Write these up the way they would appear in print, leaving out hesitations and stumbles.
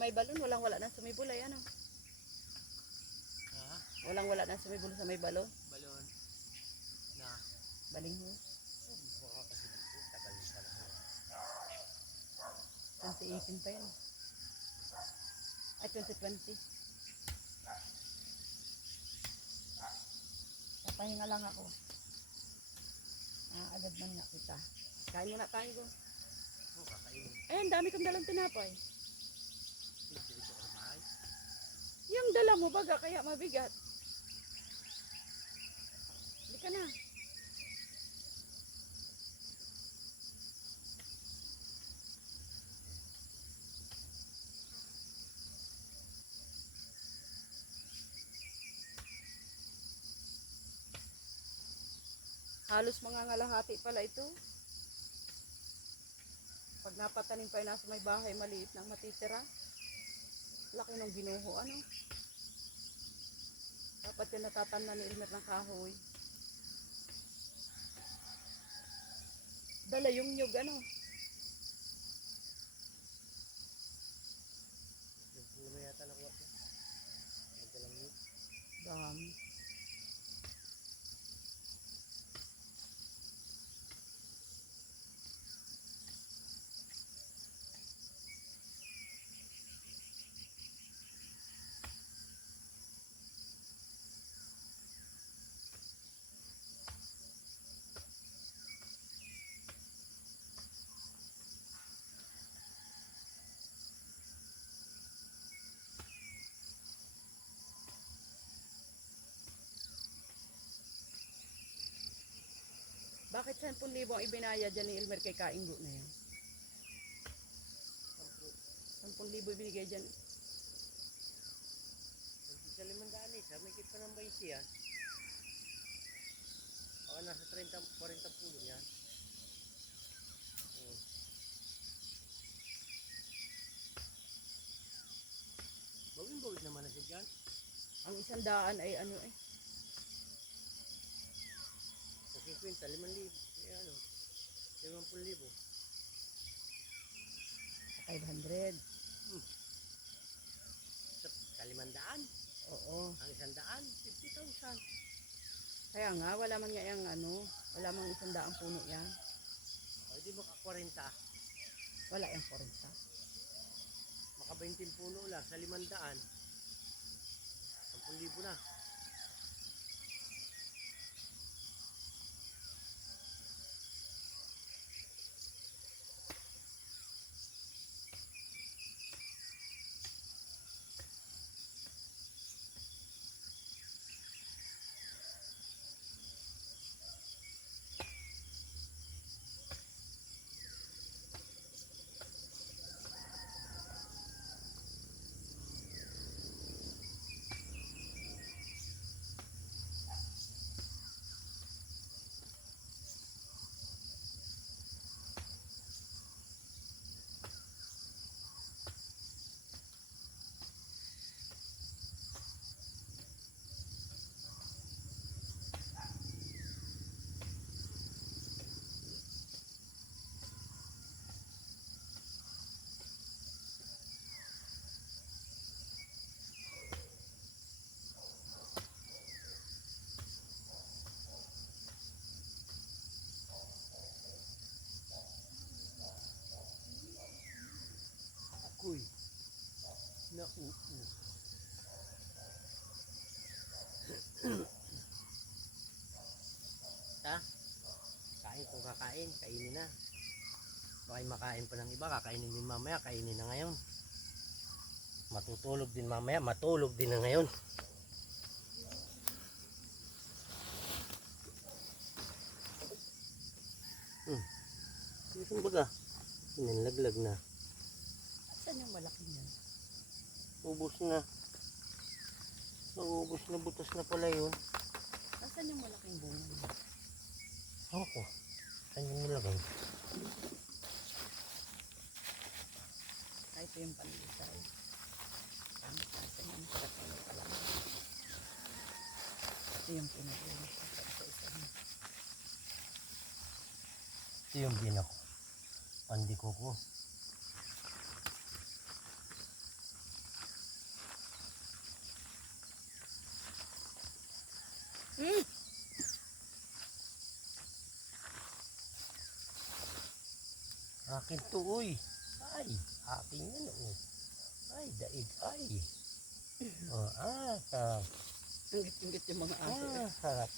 may balon, walang-wala na sumibulay, ano? Ha? Walang-wala na sumibol sa may balon. Balon. Na. Balingho. Baka kasi dito, tagal ng panahon. 2018 pa yan. Ay, 2020. Papahinga lang ako. Agad man nga kita. Kain muna tayo. Oo, kakainin. Eh, ang dami kong dalang tinapay. Dito ka sa bahay. Yung dala mo baga, kaya mabigat. Hindi ka na. Halos mga ngalahati pala ito. Pag napatanim pa yun nasa may bahay, maliit nang matitira. Laki ng ginuho, ano? Dapat yun natatanan ni Elmer ng kahoy. Dala yung nyug, ano? Yung puno yata nakuha ko. Magdalang yun. Dami. Bakit 10,000 ang ibinaya dyan ni Elmer kay Kainggo na yan? 10,000 binigay dyan. Sa 500 eh, sa may kit pa ng 20 yan. Baka nasa 30-40 pulo yan. Bawin-bawin naman na siya dyan. Ang 100 ay ano eh. Kasi 50, 5,000. Eh ano, 50,000. Sa 500. Sa kalimandaan. Oo. Ang 100, 50,000. Kaya nga, wala man nga yung ano, wala man 100 puno yan. O, di maka 40. Wala yung 40. Maka 20 puno lang sa 500. 10,000 na. Ako'y nauuh. Ha? Kain kung kakain, kainin na. Baka makain pa ng iba, kakainin din mamaya, kainin na ngayon. Matutulog din mamaya, matulog din na ngayon. Saan baga? Inalaglag na. Saan yung malaki niyan? Ubus na. Ubus na, butas na pala yun. Saan yung malaking bunga niya? Ako. Saan yung nilagay? Ito yung panlisay. Saan yung masarap na pala. Ito yung pinag-uwi sa isa-isa. Ito yung binako. Pandiko ko. Akin to, uy. Ay, akin yan, oh. Ay, daig, ay. Sarap. Ingit-ingit yung mga aso eh. Sarap.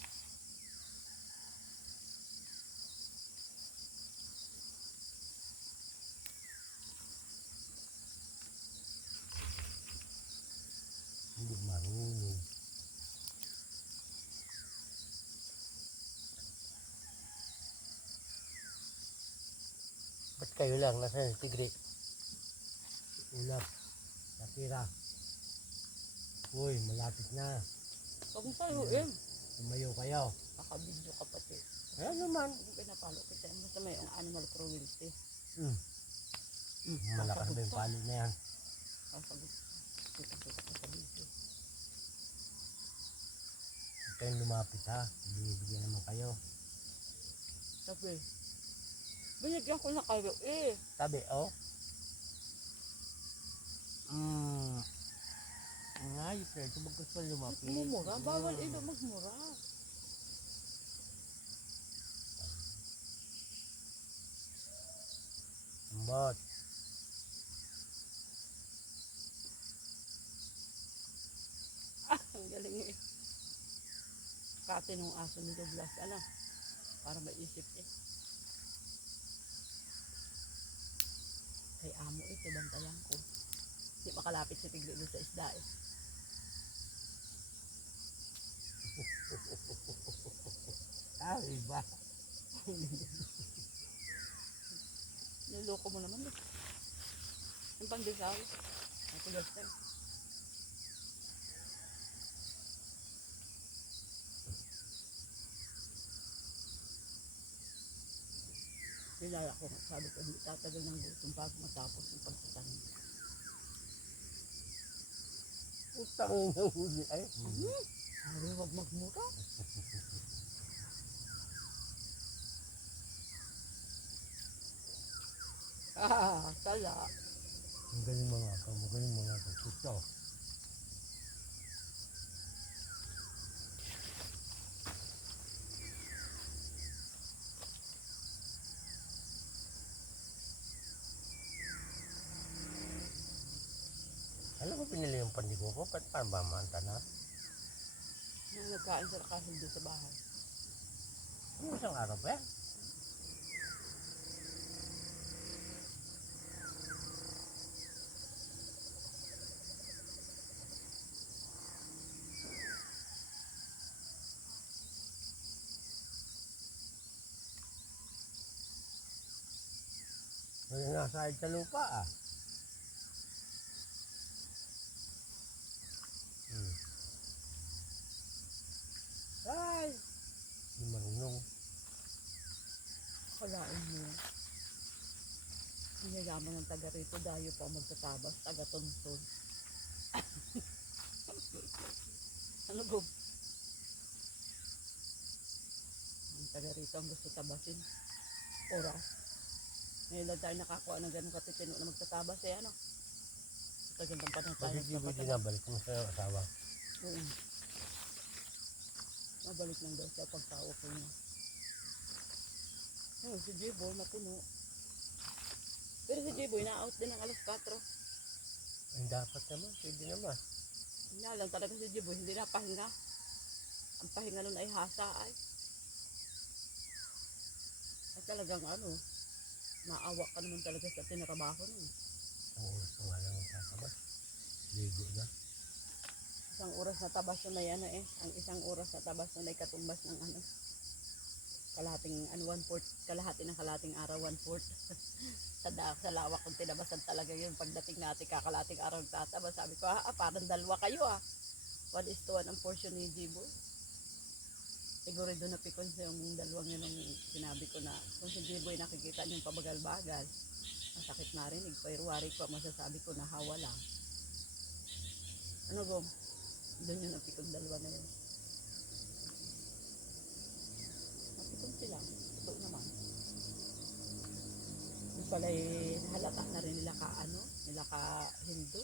Hindi marunong. Ba't kayo lang? Nasaan si Tigre? Ulap. Natira. Uy, malapit na. Huwag mo tayo eh. Tumayo kayo. Kakabidyo ka pati. Ayan naman. Kung pinapalo kita, basta may ang animal cruelty. Malakas ba yung palo na yan? Sasagot. Kita-kita ka sa video. Huwag kayong lumapit ha. Binibigyan naman kayo. Sabi, binigyan ko na kayo eh. Sabi, oh. Ayos na. Ito bagkas pa lumapit. Mumura, bawal ilo magmura. Ambot. Ang galing eh. Kati nung aso ni Douglas, ano? Para maisip eh. Kay amo ito, bantayan ko. Hindi makalapit si Tigre doon sa isda eh. Iba. Niloko mo naman eh. Ang pangdisaw. Ang tulas na. Nilala ko, sabi ko, hindi tatagal ng gutom bago matapos yung pagtatanim. Utang na huli. Ay. Sabi, huwag magmura. Sala. Magaling mga ka. Magaling mga ka. Ito. Alam ko pinili yung pandigo ko. Paano ba manta na? Nung nagkain sila kasi doon sa bahay. Ano isang araw pa yan? May nasahid sa lupa ah. Ay! Hindi marunong. Kalaan mo. Nilalaman ng taga rito, dayo pa ang magtatabas, taga Tonson. Ano go? Ang taga rito ang gusto tabasin. Oras. Ngayon lang tayo nakakuha ng ganun katitino na magtatabas eh ano. Kagandang panahon tayo. Bakit hindi dinabalik mo sa asawa? Oo. Nabalik lang daw sa pagtao ko niya. Oh, si J-Boy matino. Pero si J-Boy na-out din ng alas 4. Ang dapat naman, pwede naman. Nga lang talaga si J-Boy, hindi na pahinga. Ang pahinga nun ay hasa ay. At talagang ano, naawa ka naman talaga sa tinrabaho nun. Oo, ito nga lang ang tatabas. Ligo na. Isang oras na tabas nun ay ano eh. Ang isang oras na tabas nun ay katumbas ng ano. Kalahating, ano, 1/4, kalahating araw, 1/4. Sa lawak kung tinabasan talaga yun. Pagdating natin, kakalating araw tatabas. Sabi ko, parang dalawa kayo 1:1 ang portion ni Jibo. Siguro doon napikon sa yung dalawang yun ang sinabi ko na kung si Jiboy nakikita niyong pabagal-bagal, masakit narinig, pero wari ko, masasabi ko na hawa lang. Ano go? Doon yung napikon dalawa na yun. Napikon sila. Totoo naman. Yung pala'y halata na rin nila nila ka Hindu.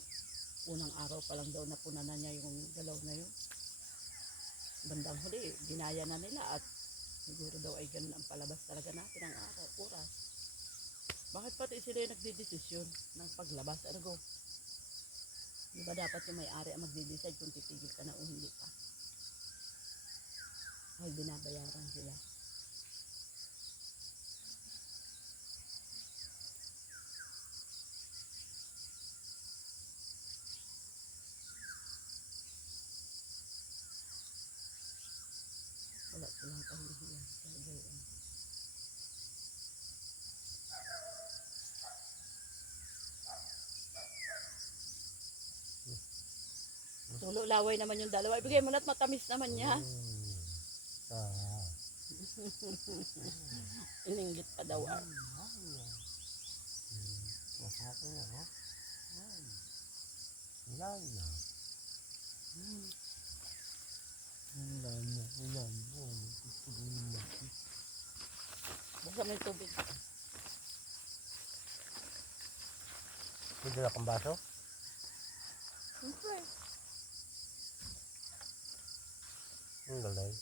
Unang araw pa lang daw napunanan niya yung galaw na yun. bandang huli, ginaya na nila at siguro daw ay ganun ang palabas talaga natin ang araw, oras. Bakit pati sila yung nagdidesisyon ng paglabas? Ano go? Di ba dapat yung may-ari ang magde-decide kung titigil ka na o hindi pa? Ay, binabayaran sila. Wala silang kahihiyan. Talaga yun. Tulo laway naman yung dalawa. Ibigay mo na at matamis naman niya. Ah. Ininggit pa daw. Masarap na, oh. Ulan na. Ulan na. Ulan na. Basta may tubig. May dala kang baso? Siyempre. Ang galing.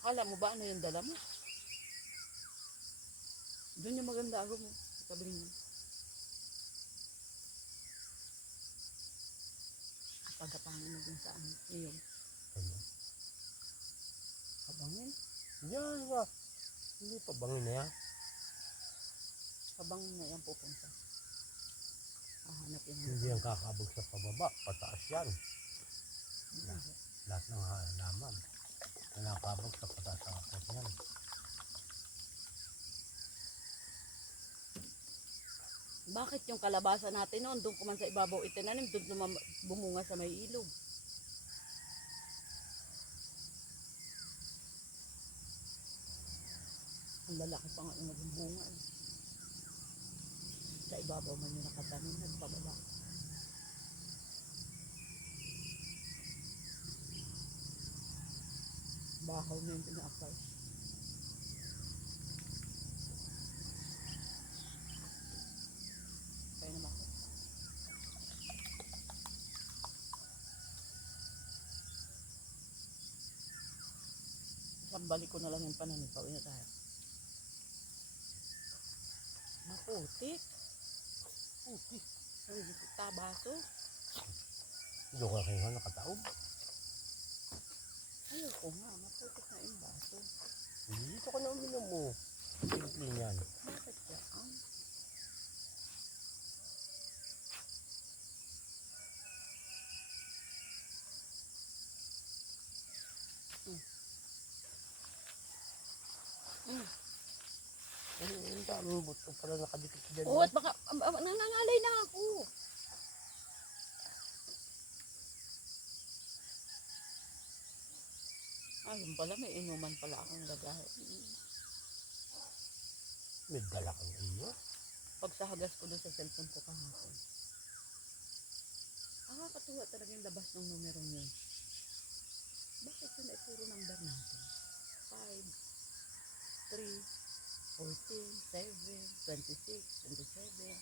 Akala mo ba ano yung dala mo? Doon yung maganda ako mo. Sabihin mo. Pagkapangin mo dun sa ano. Yung Ano? kabangin. Yan ba? Hindi pa bangin na yan. Kabangin na yan pupunta. Hahanapin mo. Hindi yan kakabog sa pababa. Pataas yan. Lahat ng halaman. Nakakabog sa pataas ang akot yan. Bakit yung kalabasa natin noon, doon kuman sa ibabaw itinanim, doon bumunga sa may ilog? Ang lalaki pa nga yung naging bunga. Eh. Sa ibabaw man yung nakatanim, nagpababa. Bahaw na yung pinakal. Kaya naman ako. Balik ko na lang yung pananim. Pauwi na tayo. Maputik. Putik. Ay, tabaso. Doon ka kayo nakataob. Ayoko nga, maputik na yung baso. Dito ka na uminom mo. Simple yan. Bakit yan? Ang daming buto pala nakadikit dyan. Oo, at baka, nangangalay na ako. Ayun pala, may inuman pala akong lagay. May dala kang iyo. Pag sa hagas ko doon sa cellphone ko kahapon. Nakakatuwa talaga yung labas ng numerong yun. Bakit yun ay puro number natin? 5, 3, 14, 7, 26, 27,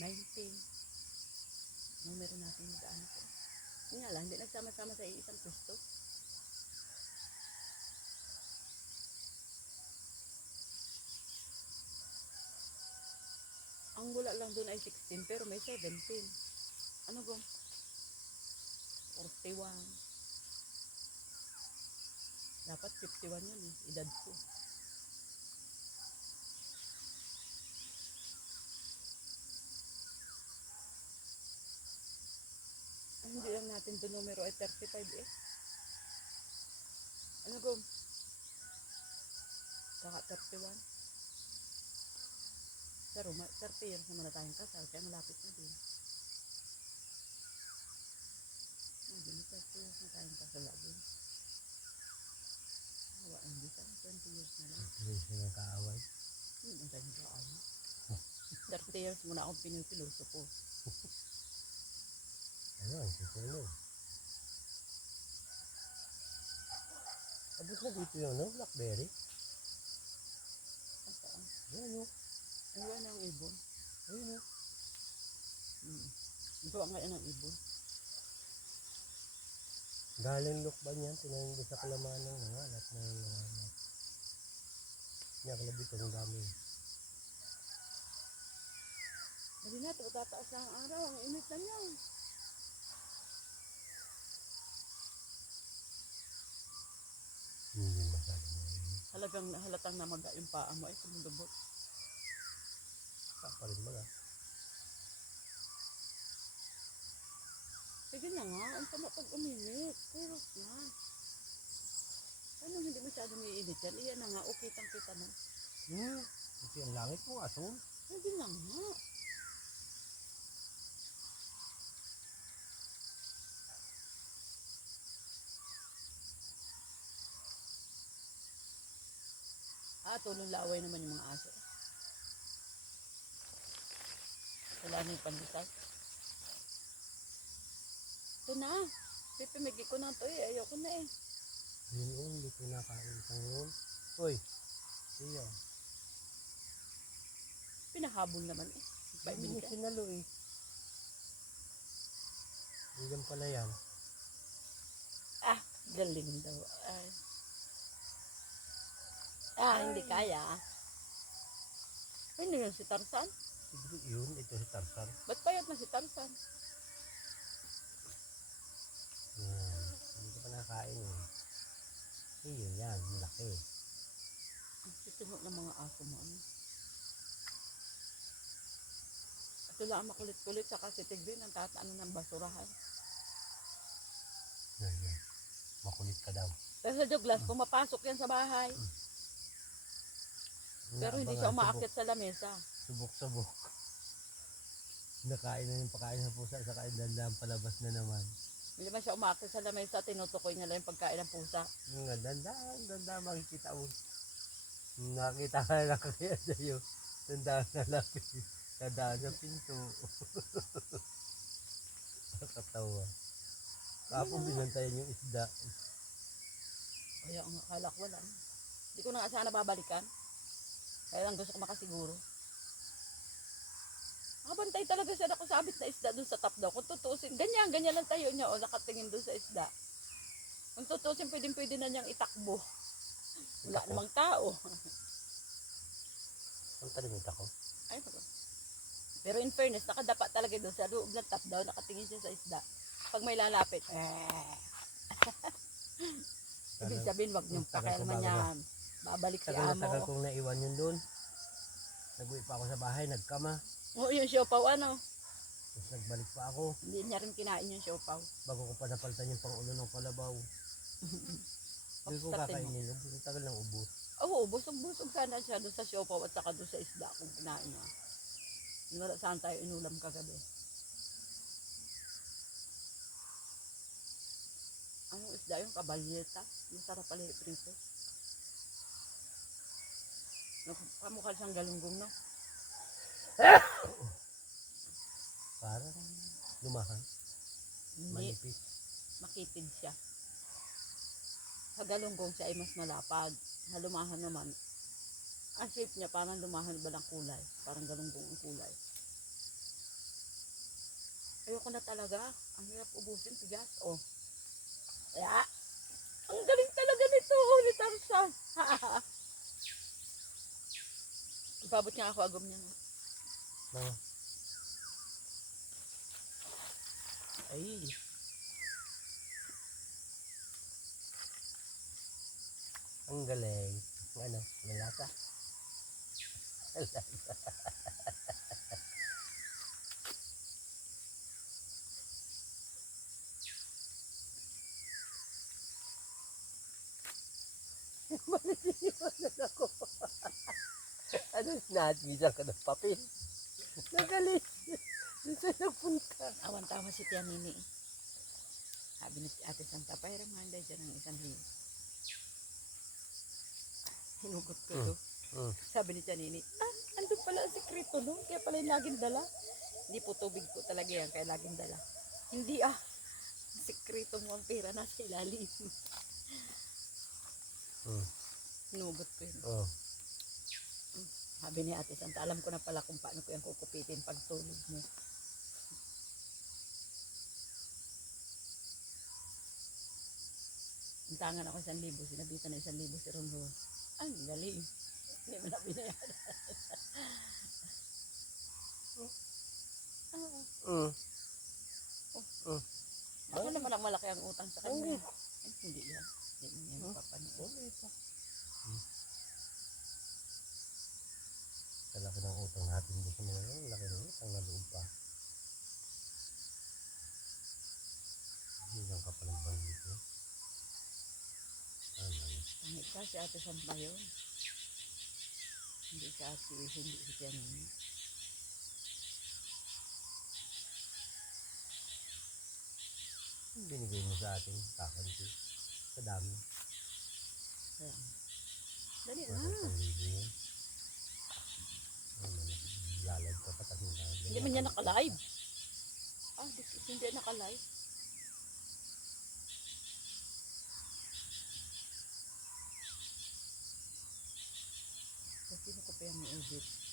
19. Numero natin yung gaano ko. Yun nga lang, hindi nagsama-sama sa isang pwesto. Ang wala lang doon ay 16 pero may 17. Ano gom? 41. Dapat 51 yun eh, edad ko. Ang hindi lang natin doon numero ay 35 eh. Ano gom? Saka 31. Pero 30 years naman na tayong kasal, kaya malapit na din. Hindi na 30 years na tayong kasal lagi. Hawa, hindi sa 20 years na lang. Hindi siya nagkaaway. Ang tayo kaaway. 30 years muna akong pinupiloso po. Ayun, susunod. Tapos na dito yun, no? Blackberry. Ang saan? Ayun, no? Ewan ang ibon. Ayun, no? Gawa ngayon ng ibon. Galing lukban yan, tinayin ko sa kalamanang nangalat na yung nangalat. Niya kalabit ang dami. Dali na, tataas na ang araw. Ang init na niya. Hindi masyadong ngayon. Halagang halatang namaga yung paa mo ay kumulubot. Pa rin baga. Sige na nga, ang sama pag uminit. Kurot na. Ano hindi masyadong iinit yan? Iyan na nga, okay tang kita na. Kasi ang langit mo, asul. Sige na nga. Tulong laway naman yung mga aso. Wala na yung pandesal. Ito na. Pipimigay ko na ito eh. Ayoko na eh. Yun, hindi ko nakain isang yun. Uy, iyo. Pinahabol naman eh. Hindi mo Paibili ka. sinalo eh. Hanggang pala yan. Galing daw. Hindi kaya. Ano yun si Tarzan? Siguro yun, ito si Tarzan. Ba't payat na si Tarzan? Yan, hindi ko pa nakain eh. Iyo yan, malaki. Ang sisunod ng mga aso mo. Ano? Ito lang ang makulit-kulit saka si Tigrin ang tataano ng basurahan. Yan. Makulit ka daw. Pero sa Douglas, pumapasok yan sa bahay. Pero hindi siya umaakyat sa lamesa. Subok-subok. Nakain na yung pagkain ng pusa, saka dandan palabas na naman. Hindi naman siya umaakyat sa lamesa, tinutukoy niya lang yung pagkain ng pusa. Nga, dandan makikita mo. Nakita ka na kaya sa'yo. Dandan na lapit. Dadaan sa pinto. Nakatawa. Kapag binantayan yung isda. Kaya ang akala ko wala. Hindi ko na nga sana babalikan. Kaya lang gusto ko makasiguro. Nakabantay talaga siya nakasabit na isda doon sa top daw. Kung tutusin, ganyan lang tayo niya o nakatingin doon sa isda. Kung tutusin, pwede na niyang itakbo. Wala Itakbo? namang tao. Ang talimit ako. Ay, pero in fairness, nakadapa talaga doon sa loob ng top daw, nakatingin siya sa isda. Pag may lalapit, ibig sabihin, wag niyong pakialaman yan. Babalik si Tagal na tagal amo. kong naiwan yun doon. Nag-uwi pa ako sa bahay, nagkama. Oo, yung siopaw, ano? Tapos nagbalik pa ako. Hindi niya rin kinain yung siopaw. Bago ko pa napalitan yung pangulo ng kalabaw. Hindi ko Startin mo. kakainin. Ang tagal ng ubos. Oo, busog-busog sana siya doon sa siopaw at saka doon sa isda kung kinain niya. Wala saan tayo inulam kagabi. Anong isda yung kabalyeta? Masarap pala yung prito. Kamukha siyang galunggong, no? Parang lumahan. Hindi, Manipis. makitid siya. Sa galunggong siya ay mas malapad. Sa lumahan naman, ang shape niya parang lumahan ba ng kulay. Parang galunggong ang kulay. Ayoko na talaga. Ang hirap ubusin, tigas. Oh. Kaya, ang galing talaga nito, ni Tarzan. Ipabot niya ako agom niya. No? No. Ay, Ang galing. Ano? Malasa? Malasa. Maniniwanan ako. Ano sinadmisan ka ng papel? Nagalit. Doon sa napunta. awan-tawa si Tia Nini. Sabi ni Ate Santa, pahiram nga dahil dyan ng 1,000. Hinugot ko to. Sabi ni Tia Nini, andun pala ang sikreto no? Kaya pala yung laging dala. Hindi po tubig ko talaga yan, kaya laging dala. Hindi sikreto mo ang pera nasa ilalim. Hinugot ko yun. Oh. Sabi ni Ate Santa, alam ko na pala kung paano ko yung kukupitin pag tulog mo. Intangan ako 1,000, sinabitan na 1,000 si Ron Ron. Ay, galing. Hindi mo na binayaran. Mm. Ako naman ang malaki ang utang sa kanya. Ay, hindi yan. Hindi mo yan mapapanood. Kalaki ng utang natin doon sa mga yun. Laki ng utang na loob pa. Hindi lang ka palang bangit eh. Ano yun? Pangit ka si Ate Santa yun. Hindi si Ate, hindi si Tianin. Binigay mo sa atin, kakanti. Sa dami. Ayan. Dali na. Masang libo yun. Ano, lalad ka pa tapos Hindi man yan naka-live. Ah, hindi naka-live. Kasi sino ko pa yan ni Edith?